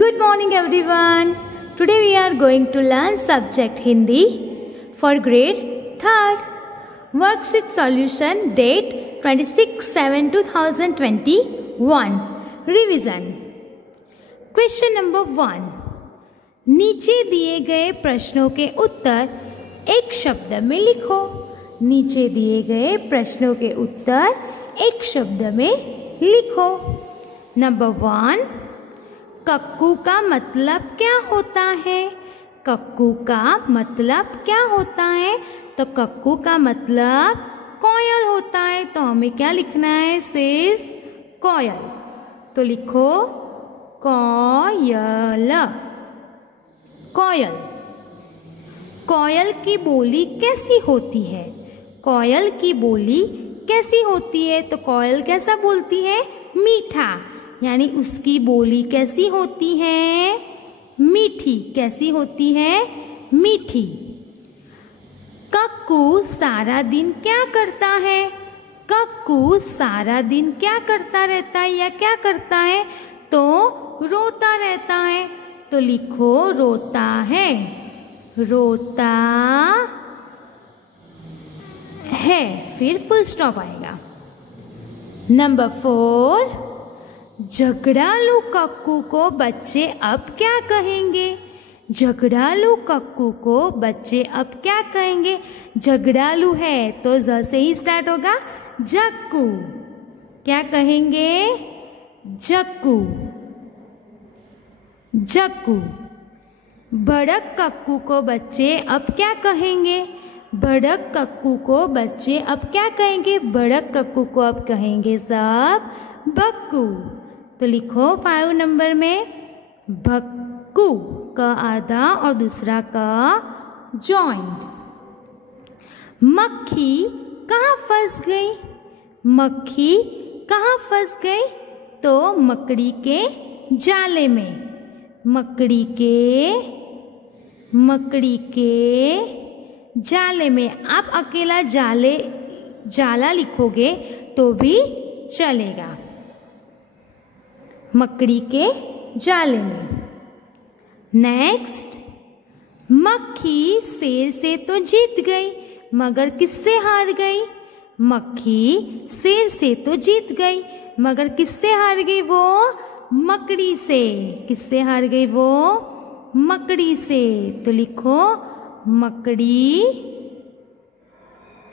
Good morning everyone. Today we are going to learn subject Hindi for grade 3rd. Worksheet solution date 26/7/2021. Revision. Question number 1. नीचे दिए गए प्रश्नों के उत्तर एक शब्द में लिखो। नीचे दिए गए प्रश्नों के उत्तर एक शब्द में लिखो। नंबर 1, कक्कू का मतलब क्या होता है? कक्कू का मतलब क्या होता है? तो कक्कू का मतलब कोयल होता है। तो हमें क्या लिखना है? सिर्फ कोयल। तो लिखो कोयल। कोयल। कोयल की बोली कैसी होती है? कोयल की बोली कैसी होती है? तो कोयल कैसा बोलती है? मीठा। यानी उसकी बोली कैसी होती है? मीठी। कैसी होती है? मीठी। कक्कू सारा दिन क्या करता है? कक्कू सारा दिन क्या करता रहता है या क्या करता है? तो रोता रहता है। तो लिखो रोता है। रोता है। फिर फुल स्टॉप आएगा। नंबर 4, झगड़ालू कक्कू को बच्चे अब क्या कहेंगे? झगड़ालू कक्कू को बच्चे अब क्या कहेंगे? झगड़ालू है तो ज से ही स्टार्ट होगा। झक्कू। क्या कहेंगे? झक्कू। झक्कू। भड़क कक्कू को बच्चे अब क्या कहेंगे? भड़क कक्कू को बच्चे अब क्या कहेंगे? भड़क कक्कू को अब कहेंगे सब बक्कू। तो लिखो 5 नंबर में बक्कू का आधा और दूसरा का जॉइंट। मक्खी कहाँ फंस गई? मक्खी कहाँ फंस गई? तो मकड़ी के जाले में। मकड़ी के जाले में। आप अकेला जाला लिखोगे तो भी चलेगा। मकड़ी के जाले में। नेक्स्ट, मक्खी शेर से तो जीत गई मगर किससे हार गई? मक्खी शेर से तो जीत गई मगर किससे हार गई? वो मकड़ी से। किससे हार गई? वो मकड़ी से। तो लिखो मकड़ी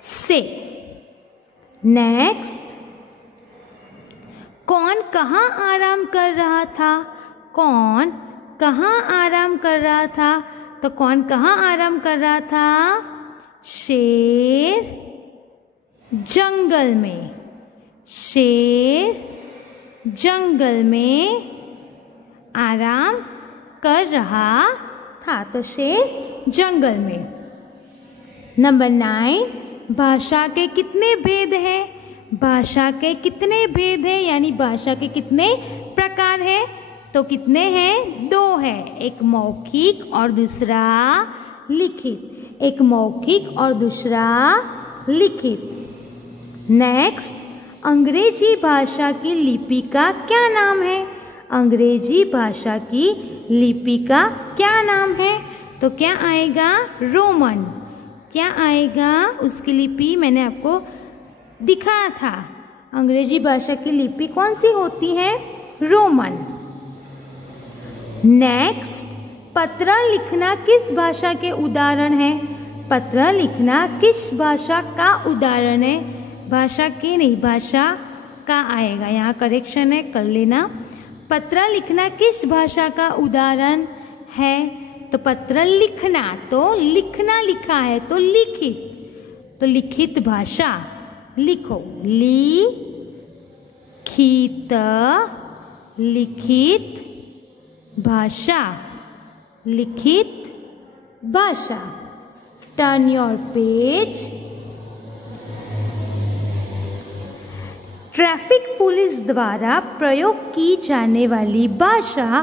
से। नेक्स्ट, कौन कहाँ आराम कर रहा था? कौन कहाँ आराम कर रहा था? तो कौन कहाँ आराम कर रहा था? शेर जंगल में। शेर जंगल में आराम कर रहा था। तो शेर जंगल में। नंबर 9, भाषा के कितने भेद हैं? भाषा के कितने भेद हैं? यानी भाषा के कितने प्रकार हैं? तो कितने हैं? 2 है। एक मौखिक और दूसरा लिखित। एक मौखिक और दूसरा लिखित। नेक्स्ट, अंग्रेजी भाषा की लिपि का क्या नाम है? अंग्रेजी भाषा की लिपि का क्या नाम है? तो क्या आएगा? रोमन। क्या आएगा? उसकी लिपि मैंने आपको दिखाया था। अंग्रेजी भाषा की लिपि कौन सी होती है? रोमन। नेक्स्ट, पत्र लिखना किस भाषा के उदाहरण है? पत्र लिखना किस भाषा का उदाहरण है? भाषा के नहीं, भाषा का आएगा। यहाँ करेक्शन है, कर लेना। पत्र लिखना किस भाषा का उदाहरण है? तो पत्र लिखना, तो लिखना लिखा है तो लिखित। तो लिखित भाषा लिखो। लिखित। लिखित भाषा। लिखित भाषा। Turn your page. Traffic police द्वारा प्रयोग की जाने वाली भाषा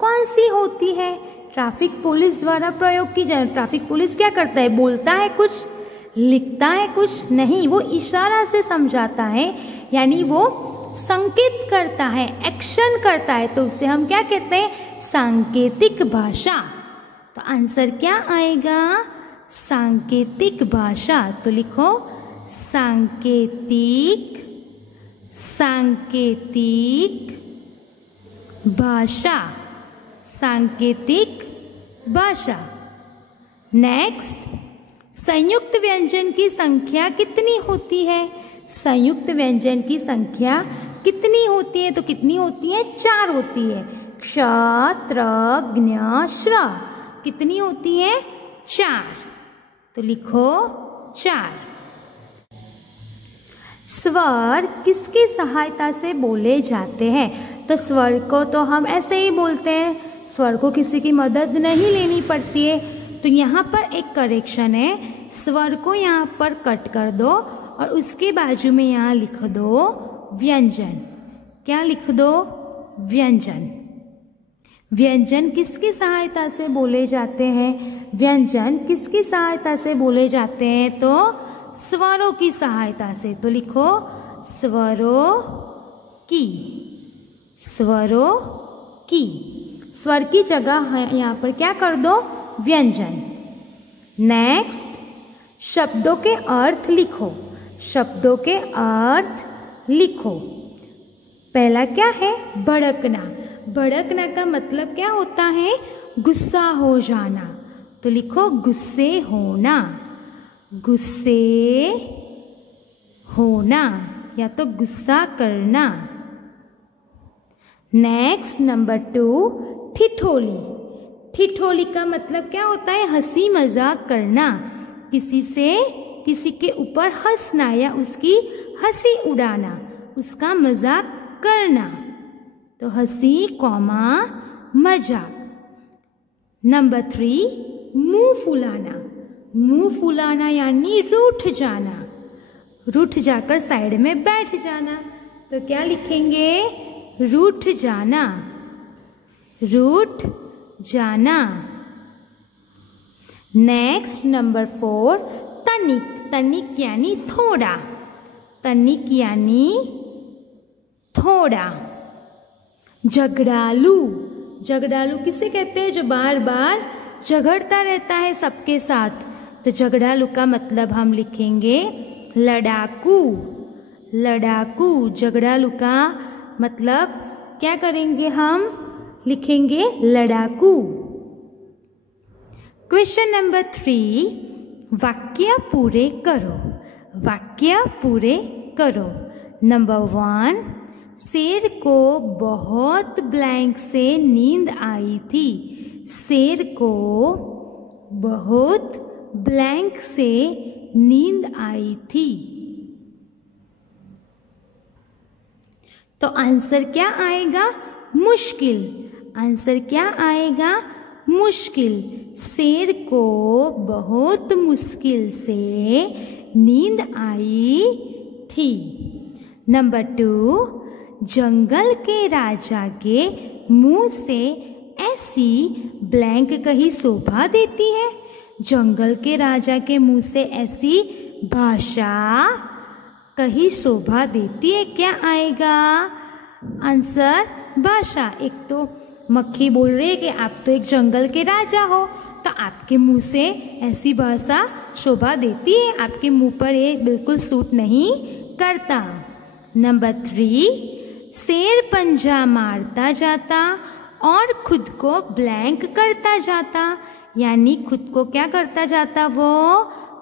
कौन सी होती है? ट्रैफिक पुलिस द्वारा प्रयोग की जाए। ट्रैफिक पुलिस क्या करता है? बोलता है कुछ, लिखता है कुछ नहीं, वो इशारा से समझाता है। यानी वो संकेत करता है, एक्शन करता है, तो उसे हम क्या कहते हैं? सांकेतिक भाषा। तो आंसर क्या आएगा? सांकेतिक भाषा। तो लिखो सांकेतिक भाषा, सांकेतिक भाषा। नेक्स्ट, संयुक्त व्यंजन की संख्या कितनी होती है? संयुक्त व्यंजन की संख्या कितनी होती है? तो कितनी होती है? 4 होती है। क्ष, त्र, ज्ञ, श्र। कितनी होती है? 4। तो लिखो 4। स्वर किसकी सहायता से बोले जाते हैं? तो स्वर को तो हम ऐसे ही बोलते हैं, स्वर को किसी की मदद नहीं लेनी पड़ती है। तो यहाँ पर एक करेक्शन है, स्वर को यहाँ पर कट कर दो और उसके बाजू में यहाँ लिख दो व्यंजन। क्या लिख दो? व्यंजन। व्यंजन किसकी सहायता से बोले जाते हैं? व्यंजन किसकी सहायता से बोले जाते हैं? तो स्वरों की सहायता से। तो लिखो स्वरों की, स्वरों की। स्वर की जगह यहाँ पर क्या कर दो? व्यंजन। नेक्स्ट, शब्दों के अर्थ लिखो। शब्दों के अर्थ लिखो। पहला क्या है? भड़कना। भड़कना का मतलब क्या होता है? गुस्सा हो जाना। तो लिखो गुस्से होना, गुस्से होना या तो गुस्सा करना। नेक्स्ट, नंबर 2, ठिठोली। ठिठोली का मतलब क्या होता है? हंसी मजाक करना, किसी के ऊपर हंसना या उसकी हंसी उड़ाना, उसका मजाक करना। तो हंसी कॉमा मजाक। नंबर 3, मुंह फुलाना। मुंह फुलाना यानी रूठ जाना, रूठ जाकर साइड में बैठ जाना। तो क्या लिखेंगे? रूठ जाना, रूठ जाना। नेक्स्ट, नंबर 4, तनिक। तनिक यानी थोड़ा, तनिक यानी थोड़ा। झगड़ालू। झगड़ालू किसे कहते हैं? जो बार बार झगड़ता रहता है सबके साथ। तो झगड़ालू का मतलब हम लिखेंगे लड़ाकू, लड़ाकू। झगड़ालू का मतलब क्या करेंगे? हम लिखेंगे लड़ाकू। क्वेश्चन नंबर 3, वाक्य पूरे करो। वाक्य पूरे करो। नंबर 1, शेर को बहुत ब्लैंक से नींद आई थी। शेर को बहुत ब्लैंक से नींद आई थी। तो आंसर क्या आएगा? मुश्किल। आंसर क्या आएगा? मुश्किल। शेर को बहुत मुश्किल से नींद आई थी। नंबर 2, जंगल के राजा के मुंह से ऐसी ब्लैंक कहीं शोभा देती है। जंगल के राजा के मुंह से ऐसी भाषा कहीं शोभा देती है। क्या आएगा? आंसर भाषा। एक तो मक्खी बोल रही है कि आप तो एक जंगल के राजा हो, तो आपके मुंह से ऐसी भाषा शोभा देती है, आपके मुंह पर ये बिल्कुल सूट नहीं करता। नंबर 3, शेर पंजा मारता जाता और खुद को ब्लैंक करता जाता। यानी खुद को क्या करता जाता? वो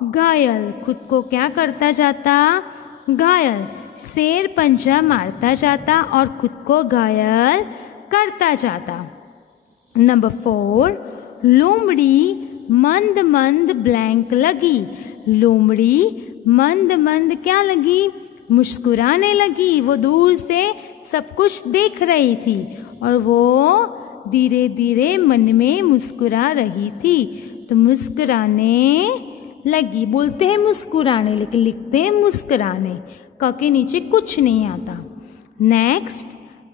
घायल। खुद को क्या करता जाता? घायल। शेर पंजा मारता जाता और खुद को घायल करता जाता। नंबर 4, लोमड़ी मंद मंद ब्लैंक लगी। लोमड़ी मंद मंद क्या लगी? मुस्कुराने लगी। वो दूर से सब कुछ देख रही थी और वो धीरे धीरे मन में मुस्कुरा रही थी। तो मुस्कुराने लगी। बोलते हैं मुस्कुराने लेकिन लिखते हैं मुस्कुराने। क के नीचे कुछ नहीं आता। नेक्स्ट,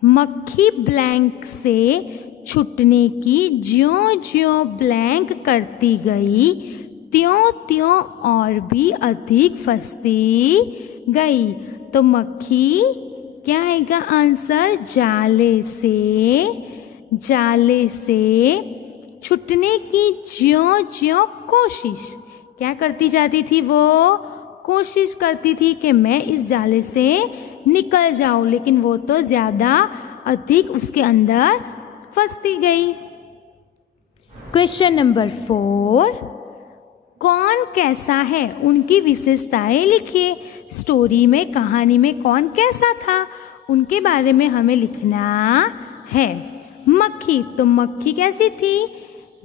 मक्खी ब्लैंक से छूटने की ज्यों ज्यों ब्लैंक करती गई त्यों त्यों और भी अधिक फंसती गई। तो मक्खी क्या आएगा आंसर? जाले से छूटने की ज्यों-ज्यों कोशिश। क्या करती जाती थी वो? कोशिश करती थी कि मैं इस जाले से निकल जाऊं, लेकिन वो तो ज्यादा अधिक उसके अंदर फंसती गई। क्वेश्चन नंबर 4, कौन कैसा है उनकी विशेषताएं लिखिए। स्टोरी में, कहानी में कौन कैसा था उनके बारे में हमें लिखना है। मक्खी, तो मक्खी कैसी थी?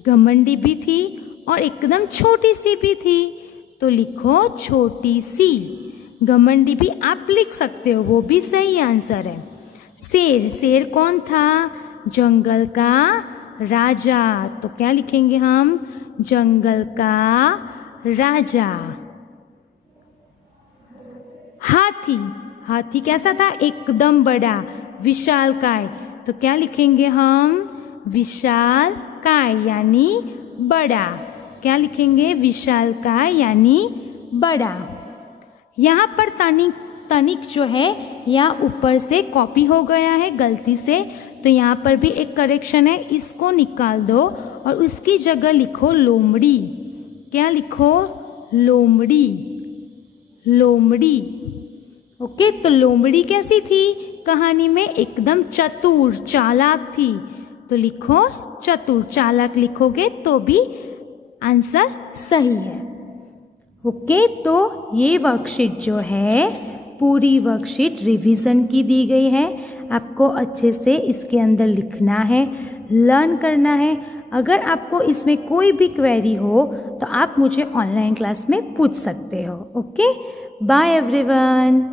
घमंडी भी थी और एकदम छोटी सी भी थी, तो लिखो छोटी सी। घमंडी भी आप लिख सकते हो, वो भी सही आंसर है। शेर कौन था? जंगल का राजा, तो क्या लिखेंगे हम? जंगल का राजा। हाथी कैसा था? एकदम बड़ा, विशालकाय, तो क्या लिखेंगे हम? विशालकाय यानी बड़ा। क्या लिखेंगे? विशालकाय यानी बड़ा। यहाँ पर तनिक जो है यहाँ ऊपर से कॉपी हो गया है गलती से, तो यहाँ पर भी एक करेक्शन है, इसको निकाल दो और उसकी जगह लिखो लोमड़ी। क्या लिखो? लोमड़ी। ओके, तो लोमड़ी कैसी थी कहानी में? एकदम चतुर, चालाक थी, तो लिखो चतुर। चालाक लिखोगे तो भी आंसर सही है। ओके, तो ये वर्कशीट जो है पूरी वर्कशीट रिवीजन की दी गई है। आपको अच्छे से इसके अंदर लिखना है, लर्न करना है। अगर आपको इसमें कोई भी क्वेरी हो तो आप मुझे ऑनलाइन क्लास में पूछ सकते हो। Okay, bye everyone.